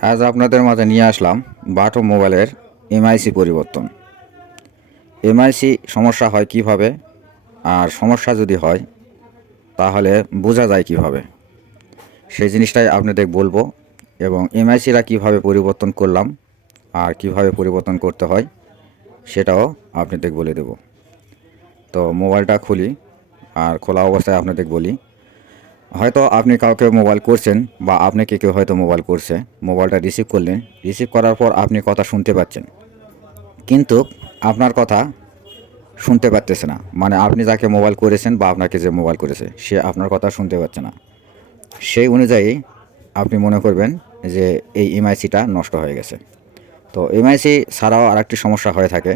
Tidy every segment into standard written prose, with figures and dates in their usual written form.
আজ আপনাদের মাঝে নিয়ে আসলাম বাটো মোবাইলের এমআইসি পরিবর্তন। এমআইসি সমস্যা হয় কিভাবে, আর সমস্যা যদি হয় তাহলে বোঝা যায় কিভাবে, সেই জিনিসটাই আপনাদের বলবো। এবং এমআইসিরা কিভাবে পরিবর্তন করলাম আর কিভাবে পরিবর্তন করতে হয় সেটাও আপনাদের বলে দেব। তো মোবাইলটা খুলি, আর খোলা অবস্থায় আপনাদের বলি, হয়তো আপনি কাউকে মোবাইল করছেন বা আপনাকে কেউ হয়তো মোবাইল করছে, মোবাইলটা রিসিভ করলেন, রিসিভ করার পর আপনি কথা শুনতে পাচ্ছেন, কিন্তু আপনার কথা শুনতে পারতেছে না। মানে আপনি যাকে মোবাইল করেছেন বা আপনাকে যে মোবাইল করেছে সে আপনার কথা শুনতে পাচ্ছে না। সেই অনুযায়ী আপনি মনে করবেন যে এই এমআইসিটা নষ্ট হয়ে গেছে। তো এমআইসি ছাড়াও আরেকটি সমস্যা হয়ে থাকে।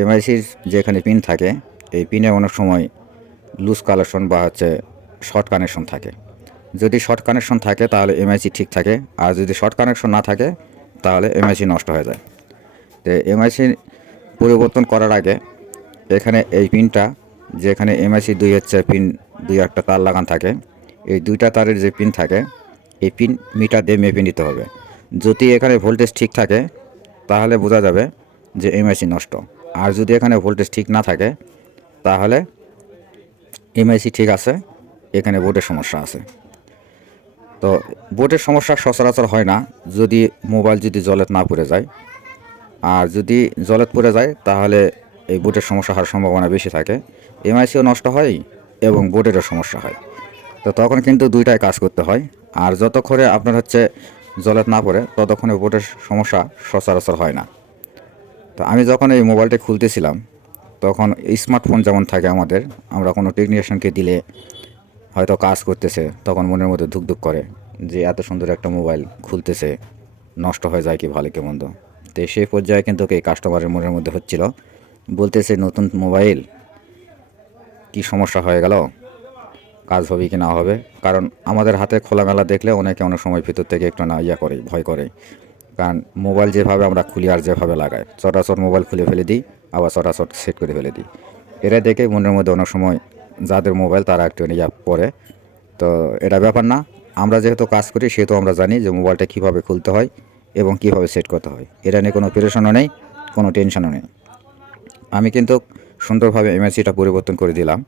এমআইসির যেখানে পিন থাকে, এই পিনে অনেক সময় লুজ কানেকশন বা শর্ট কানেকশন থাকে। যদি শর্ট কানেকশন থাকে তাহলে এমআইসি ঠিক থাকে, আর যদি শর্ট কানেকশন না থাকে তাহলে এমআইসি নষ্ট হয়ে যায়। তো এমআইসি পরিবর্তন করার আগে এখানে এই পিনটা, যেখানে এমআইসি পিন দুই একটা তার লাগান থাকে, এই দুইটা তারের যে পিন থাকে এই পিন মিটার দিয়ে মেপে নিতে হবে। যদি এখানে ভোল্টেজ ঠিক থাকে তাহলে বোঝা যাবে যে এমআইসি নষ্ট, আর যদি এখানে ভোল্টেজ ঠিক না থাকে তাহলে এমআইসি ঠিক আছে, এখানে বোর্ডের সমস্যা আছে। তো বোর্ডের সমস্যা সচরাচর হয় না যদি মোবাইল জলে না পড়ে যায়, আর যদি জলে পড়ে যায় তাহলে এই বোর্ডের সমস্যা হওয়ার সম্ভাবনা বেশি থাকে। এমআইসিও নষ্ট হয় এবং বোর্ডেরও সমস্যা হয়। তো তখন কিন্তু দুইটাই কাজ করতে হয়। আর যতক্ষণে আপনার জলে না পড়ে ততক্ষণে বোর্ডের সমস্যা সচরাচর হয় না। তো আমি যখন এই মোবাইলটা খুলতেছিলাম তখন স্মার্টফোন যেমন থাকে আমাদের, আমরা কোনো টেকনিশিয়ানকে দিলে হয়তো কাজ করতেছে, তখন মনের মধ্যে ধুকধুক করে যে এত সুন্দর একটা মোবাইল খুলতেছে, নষ্ট হয়ে যায় কি ভালো কি মন্দ। তো সেই পর্যায়ে কিন্তু এই কাস্টমারের মনের মধ্যে হচ্ছিল, বলতেছে নতুন মোবাইল, কি সমস্যা হয়ে গেল, কাজ হবে কি না হবে। কারণ আমাদের হাতে খোলামেলা দেখলে অনেকে অনেক সময় ভিতর থেকে একটু না করে, ভয় করে। কারণ মোবাইল যেভাবে আমরা খুলি আর যেভাবে লাগাই, চটাচট মোবাইল খুলে ফেলে দিই, আবার চটাচট সেট করে ফেলে দিই। এরা দেখে মনের মধ্যে অনেক সময় যাদের মোবাইল তারা একটু পড়ে। তো এটা ব্যাপার না, আমরা যেহেতু কাজ করি সেহেতু আমরা জানি যে মোবাইলটা কীভাবে খুলতে হয় এবং কীভাবে সেট করতে হয়। এটা নিয়ে কোনো প্রেশানও নেই, কোনো টেনশনও নেই। আমি কিন্তু সুন্দরভাবে এমআইসিটা পরিবর্তন করে দিলাম।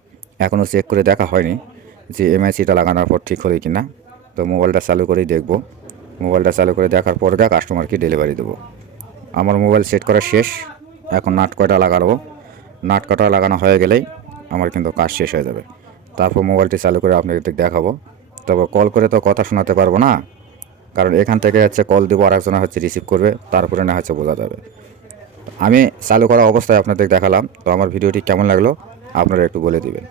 এখনও চেক করে দেখা হয়নি যে এমআইসিটা লাগানোর পর ঠিক হবে কি না। তো মোবাইলটা চালু করেই দেখব। মোবাইলটা চালু করে দেখার পর কাস্টমারকে ডেলিভারি দেবো। আমার মোবাইল সেট করা শেষ, এখন নাট কয়টা লাগাবো। নাট কয়টা লাগানো হয়ে গেলেই আমার কিন্তু কাজ শেষ হয়ে যাবে। তারপর মোবাইলটি চালু করে আপনাদের দেখাবো। তবে কল করে তো কথা শোনাতে পারবো না, কারণ এখান থেকে কল দেবো, আর একজনে রিসিভ করবে, তারপরে না বোঝা যাবে। আমি চালু করা অবস্থায় আপনাদের দেখালাম। তো আমার ভিডিওটি কেমন লাগলো আপনারা একটু বলে দিবেন।